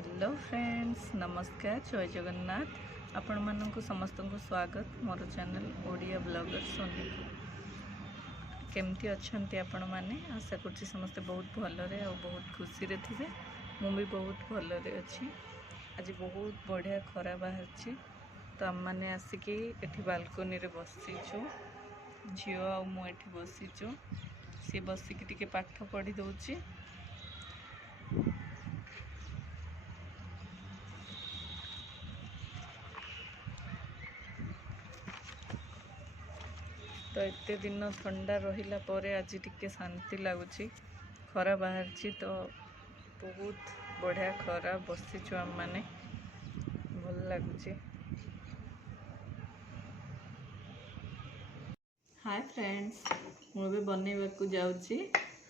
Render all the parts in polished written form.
Hello friends, नमस्कार, जय जगन्नाथ। आपण मानक समस्त को स्वागत मोर चैनल ओडिया ब्लॉगर सोनी को। केमती अच्छंती आपण माने? आशा करछि समस्ते बहुत भलरे और बहुत खुशी रे थिबे। मु भी बहुत भलरे अछि। आज बहुत बढ़िया खरा बाहरछि, तो हम माने आसिकी एठी बालकोनी रे बसिछु। झियो आ मु एठी बसिछु। सी बसिकी टिके पाठ पढ़ी दउछि। तो एते दिन ठंडा रहिला परे आज टिके शांति लगुच। खरा बाहर तो बहुत बढ़िया खरा बसीचु आम माने, भल लगुच। हाय फ्रेंड्स, मुझे बनैबा को जाउची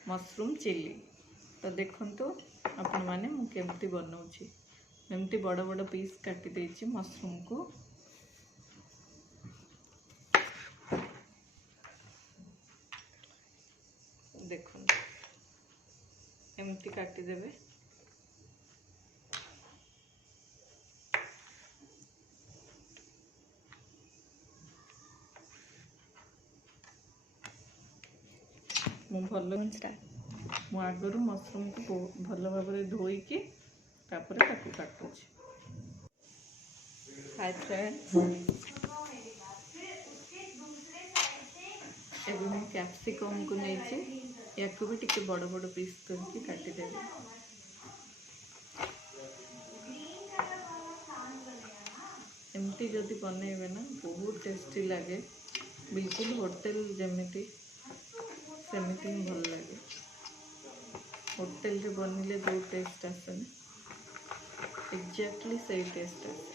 मशरूम चिली। तो देखंतु आपण माने मु केमती बनाउची। एमती बड़ बड़ पीस काटी देछि मशरूम को। देखो एमती काटी देबे। मु आगरू मशरूम को भल भाव धोईकी तापर ताकू काटुची। हाय फ्रेंड्स, एबे मैं कैप्सिकम को नहीं या भी टिके बड़ बड़ पीस करके काटी देबे। एमती जदि बनैबे ना बहुत टेस्टी लगे, बिल्कुल होटल जमीती सेमिति भल लगे। होटल रे बनइले जो टेस्ट आसे एग्जैक्टली सही टेस्ट आसे।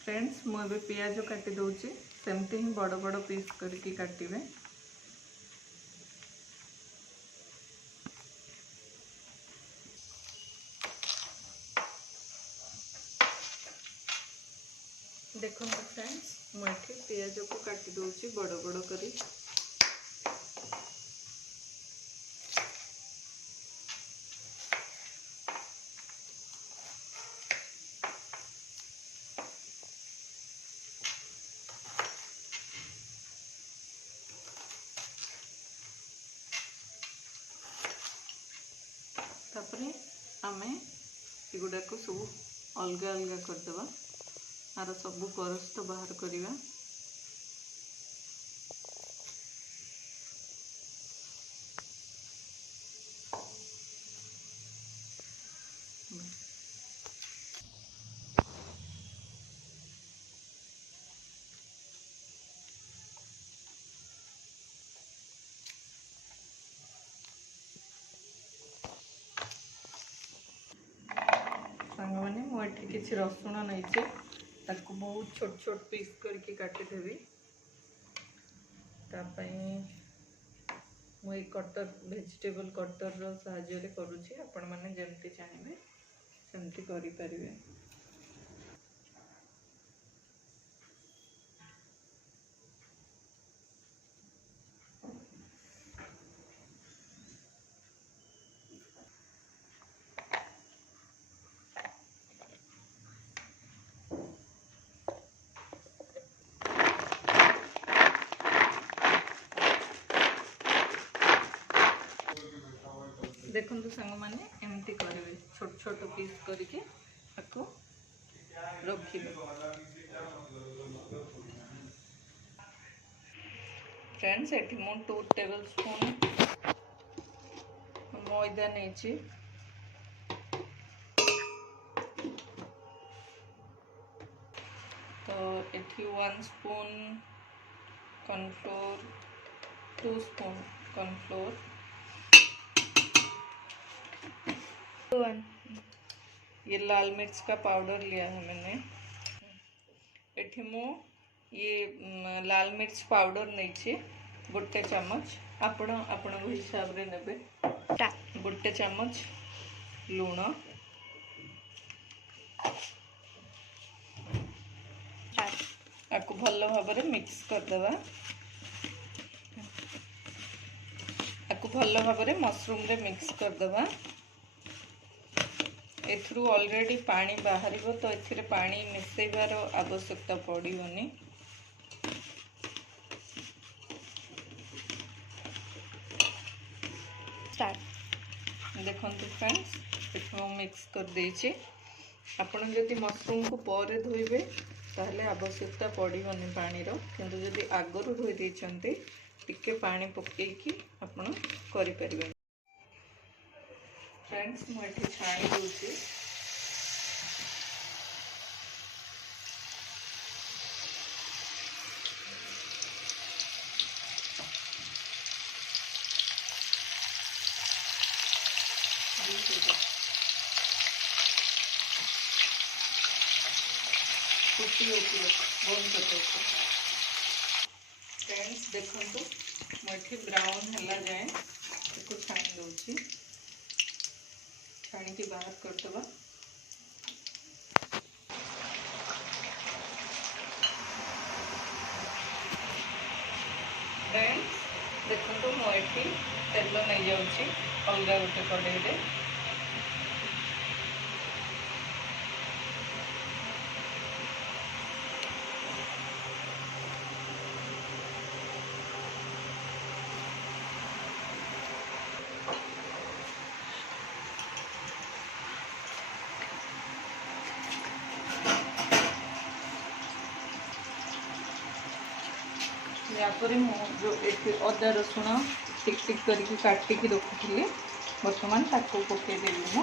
फ्रेंड्स, मुझे पियाज काटी दूची, सेमती ही बड़ बड़ पीस करके काटिबे। देखो फ्रेंड्स, मुझे पियाज को काटी दूची बड़ बड़ करी। तापरे आमे एगुड़ा को सब अलग अलग करदेवा। आर सबू करस तो बाहर करिवा। सांगमाने मुझे किसी रसुण नहीं, ताको बहुत छोट छोट पीस करके काटिदेवी। मुझे कटर वेजिटेबल कटर रो साहाय्य करुँची। आपण माने जेमती चाहिए सेमती करि परिबे। देखो सांग मैंने एमती करेंगे, छोट छोट पीस करके रखिए। फ्रेंड्स, एटी मु 2 टेबल स्पून मैदा नहीं, तो eighty 1 spoon cornflour, 2 spoon cornflour, ये लाल मिर्च का पाउडर लिया है मैंने। एठी मु ये लाल मिर्च पाउडर नहीं गोटे चामच, आपण आपण हिसाब रे नेबे। गोटे चामच लूण, आपको भल भाव मिक्स करदेवा। आपको भल भाव मशरूम रे मिक्स करदेवा। एथरू ऑलरेडी पानी बाहर तो एथिरे पानी मिसेबार आवश्यकता पड़ोनी। देखो फ्रेंड्स, ये मिक्स कर देछि। आपण जदि मशरूम को पर धोइबे ताहले आवश्यकता पड़ोनी पानी रो, किंतु जदि आगरू धोई देछंती टिके पानी पकेकी आपण करि परिबे। फ्रेंड्स मु एठी छाणी दूची। फ्रेंड्स देखो मुझे ब्राउन है जाए इसको छाणी दूची। छाणी की बाहर करदबा। फ्रेंड्स देखो मुझे तेल नहीं जाऊँगी अलग गोटे कड़े। यापर जो अदा रसुण टिक टिक करके काटिकी रखी बर्तमान ताको पकईदेवी मु।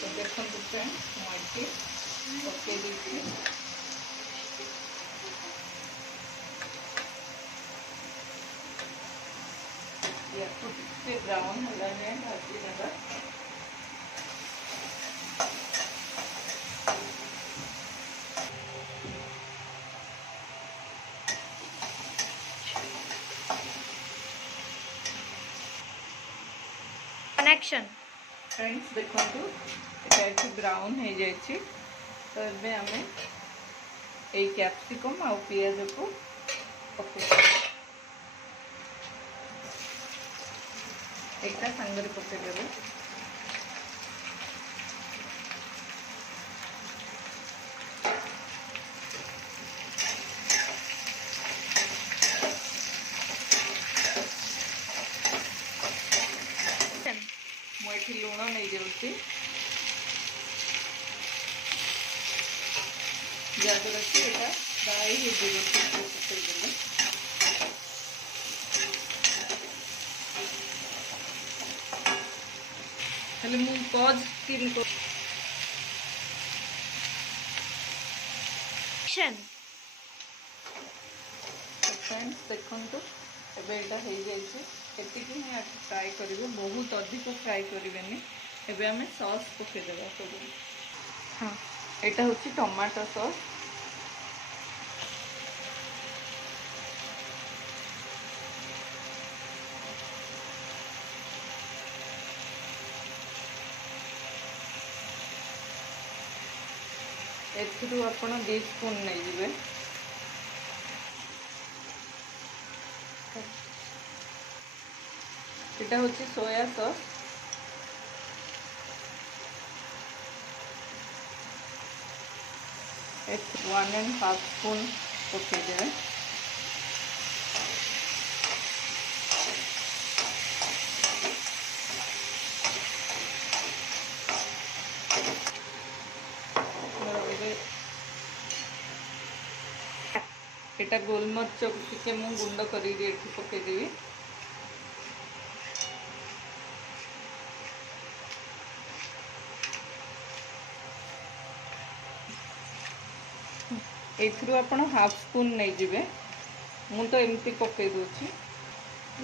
तो देखो फ्रेंड्स मुझे पकई दी। ब्राउन है भाजी ना कनेक्शन। फ्रेंड्स देखो ये ब्राउन हो जाए तो ये आम ये कैप्सिकम आ पियाज को पकड़ एक सांगे पकईदेवे। मुझे लुण नहीं जाऊँगी जहाँद्वारा कि यहाँ फ्राए हो हेले मु पॉज स्किल को फ्रेंड्स देखो एबे एटा हो जाए एतिकी ही फ्राए करेंगे, बहुत अधिक फ्राए करें। एबे आमे सॉस पकईदेवा सब। हाँ यहाँ हूँ टमाटो सॉस। एथरू आप 2 स्पून नहीं जिवे। এটা হচ্ছে सोया सॉस। एक 1.5 स्पून पकई देवे। এটা गोलमरीच टिके मु गुंड कर पकईदेवी। एथरू आपण हाफ स्पून नहीं जिवे मु तो एमती पकई दूची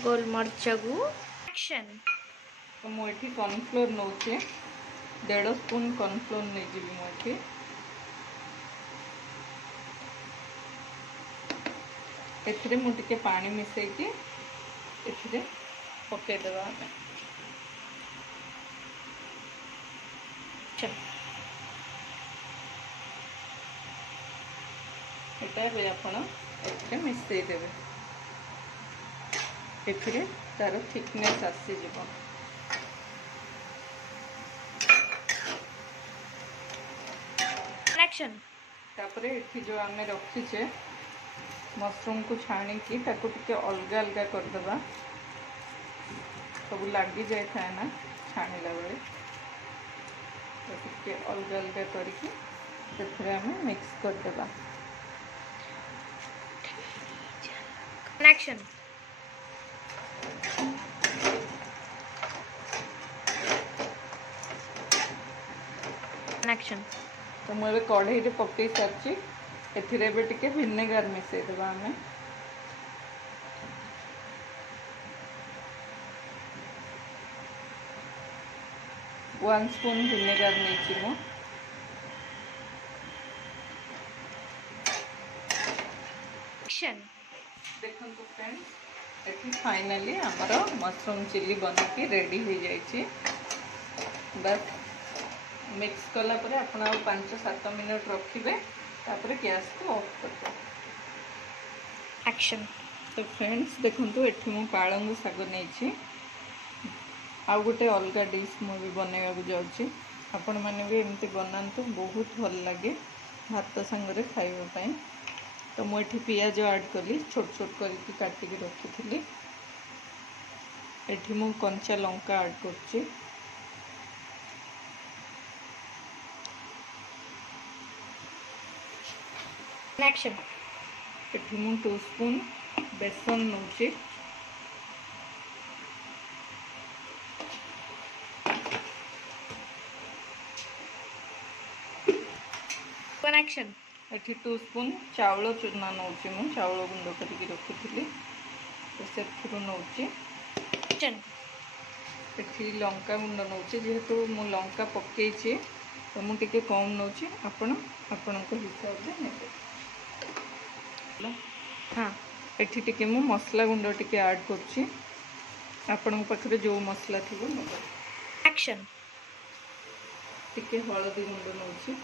गोलमरीच को एक्शन तो मुझे कॉर्नफ्लोर नौचे 1.5 स्पून कॉर्नफ्लोर नहीं जीवी मुझे एथिरे मु टिके पानी मिसेकी एथिरे पकई देबा हमें एटा बे आपण एथिरे मिसई देबे एथिरे तार थिकनेस आसी जीवो एक्शन तापरे एठी जो आमे रखिचे मशरूम को छाणी की ताको टिके अलग अलग कर देबा सब लगी जाए था ना छाणीला बेले तो टिके अलग अलग करके सेथरे आमे मिक्स कर देबा एक्शन एक्शन तो मुझे कढ़ई रे पकई सारी एथिरे बे टिके विनेगार मिसई देबा आमे 1 स्पून विनेगार नहीं मु एक्शन देखो फ्रेंड्स एठी फाइनली आमर मशरूम चिली बनकी रेडी हो जाइए बस मिक्स कला परे आपण 5-7 मिनट रखिबे तापर गैस को ऑफ कर दे एक्शन तो फ्रेंड्स देखंतु एठी मु पालंग साग नहीं आउ गोटे अलग डिश मुझे बनवाक जाऊँगी आपण मैंने भी एमती बनातु बहुत भल लगे भात सांगरे खाइबापी तो मुझे पियाज ऐड कली छोट छोट करके काटिक रखी एठी मु कंचा लंका ऐड कर एक्शन एठी मु 2 स्पून बेसन नौची एक्शन एठी 2 स्पून चावल चूना नौची मु चावल गुंड करके रखी तो से नौची एठी लंका गुंड नौची जेहेतु मु लंका पकई तो मु टिके कम नौची आपण हिसाब से नेबे हाँ एठी टिके मु मसला गुंड टिके ऐड करछि आपण पाखरे जो मसला थिबो नेबे एक्शन टिके हळदी गुंड नौछि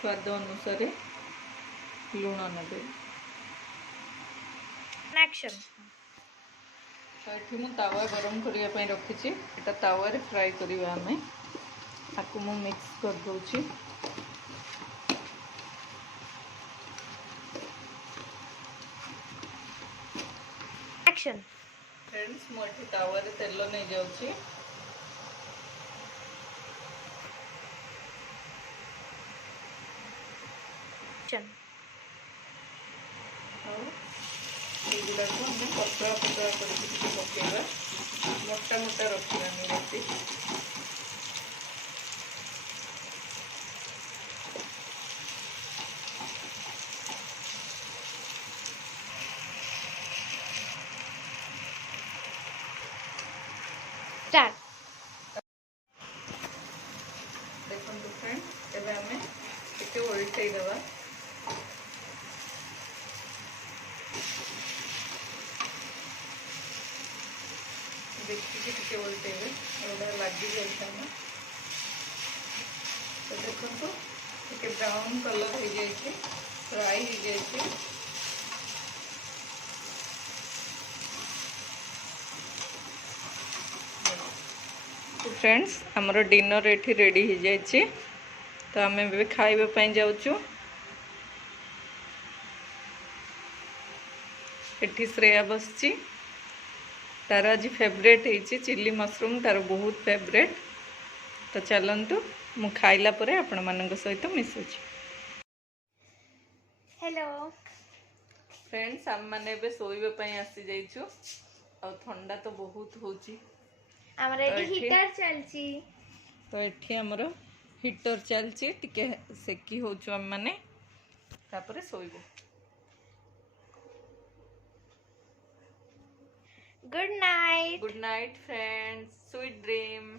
स्वाद अनुसार लूण नेबे एक्शन तो ये मुझे तावा गरम करने रखी एटा तावा रे फ्राई करवा आम आपको मु मिक्स कर दूची एक्शन फ्रेंड्स मुझे तावा रे तेल नहीं जाऊँगी गुड़ा को हमें पतला पतला करके पकेगा मोटा मोटा रखा निहाती देखो फ्रेंड्स एबे हमें टिके उल्टै देबा देखिए टिके उल्टेबे एवढा लगी जाए तो देखो तो टिके ब्राउन कलर हो जाए फ्राई हो जाए फ्रेंड्स हमरो डिनर एठी रेडी हो जाए तो आम ए खाइबा जाऊँ एठी श्रेया बसची तार आज फेवरेट है चिली मशरूम तार बहुत फेवरेट तो चलतु मु खाइला परे आपण मानक सहित मिसुची हेलो फ्रेंड्स आम मैंने शोइबा आसी जाइछु आ ठंडा तो बहुत होची ଆମର ତ ଏଠି ଏଠି- ହିଟର ଚାଲିଛି। ତ ଏଠି ଆମର ହିଟର ଚାଲିଛି, ଟିକେ ସେକି ହେଉଛୁ ଆମେମାନେ, ତାପରେ ଶୋଇବୁ। Good night. Good night friends, sweet dream.